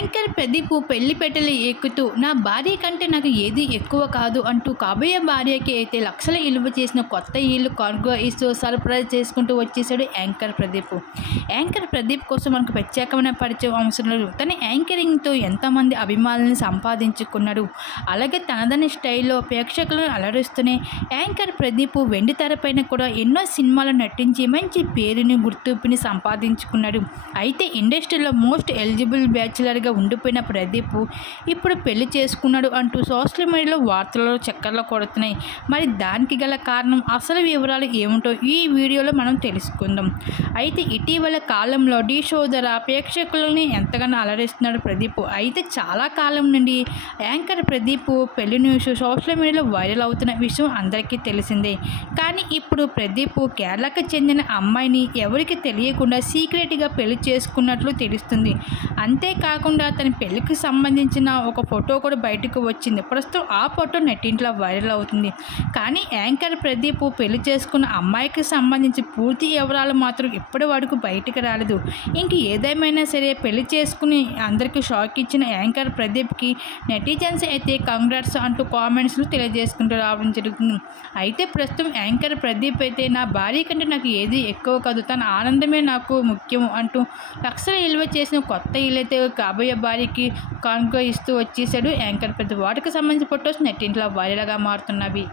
Anchor Pradeep పెళ్లి పెట్టెలు ఎక్కుతూ నా భార్య కంటే నాకు ఏది ఎక్కువ కాదు అంటూ కాబోయే భార్యకి అయితే లక్షల విలువ చేసిన కొత్త ఇల్లు కానుకగా ఇస్తూ సర్ప్రైజ్ చేసుకుంటూ వచ్చేసాడు యాంకర్ ప్రదీప్. యాంకర్ ప్రదీప్ కోసం మనకు ప్రత్యేకమైన పరిచయం అవసరం లేదు. తన యాంకరింగ్తో ఎంతోమంది అభిమానులను సంపాదించుకున్నాడు. అలాగే తనదైన స్టైల్లో ప్రేక్షకులను అలరిస్తూనే యాంకర్ ప్రదీప్ వెండి తెరపైన కూడా ఎన్నో సినిమాలు నటించి మంచి పేరుని గుర్తింపుని సంపాదించుకున్నాడు. అయితే ఇండస్ట్రీలో మోస్ట్ ఎలిజిబుల్ బ్యాచులర్గా ఉండిపోయిన ప్రదీప్ ఇప్పుడు పెళ్లి చేసుకున్నాడు అంటూ సోషల్ మీడియాలో వార్తలలో చక్కర్లు కొడుతున్నాయి. మరి దానికి గల కారణం అసలు వివరాలు ఏమిటో ఈ వీడియోలో మనం తెలుసుకుందాం. అయితే ఇటీవల కాలంలో ఢీ షో ద్వారా ప్రేక్షకులని ఎంతగానో అలరిస్తున్నాడు ప్రదీప్. అయితే చాలా కాలం నుండి యాంకర్ ప్రదీప్ పెళ్లి న్యూస్ సోషల్ మీడియాలో వైరల్ అవుతున్న విషయం అందరికీ తెలిసిందే. కానీ ఇప్పుడు ప్రదీప్ కేరళకు చెందిన అమ్మాయిని ఎవరికి తెలియకుండా సీక్రెట్గా పెళ్లి చేసుకున్నట్లు తెలుస్తుంది. అంతేకాకుండా తన పెళ్లికి సంబంధించిన ఒక ఫోటో కూడా బయటకు వచ్చింది. ప్రస్తుతం ఆ ఫోటో నెట్టింట్లో వైరల్ అవుతుంది. కానీ యాంకర్ ప్రదీప్ పెళ్లి చేసుకున్న అమ్మాయికి సంబంధించి పూర్తి వివరాలు మాత్రం ఇప్పటి వరకు బయటకు రాలేదు. ఇంక ఏదేమైనా సరే పెళ్లి చేసుకుని అందరికీ షాక్ ఇచ్చిన యాంకర్ ప్రదీప్కి నెటిజన్స్ అయితే కంగ్రాట్స్ అంటూ కామెంట్స్ను తెలియజేసుకుంటూ రావడం జరుగుతుంది. అయితే ప్రస్తుతం యాంకర్ ప్రదీప్ అయితే నా భార్య కంటే నాకు ఏది ఎక్కువ కాదు, తన ఆనందమే నాకు ముఖ్యం అంటూ లక్షల విలువ చేసిన కొత్త ఇల్లు అయితే కాబోయే భార్యకి కానుకగా ఇస్తూ వచ్చేసాడు యాంకర్ ప్రదీప్. వాటికి సంబంధించిన ఫొటోస్ నెట్టింట్లో వైరల్గా మారుతున్నవి.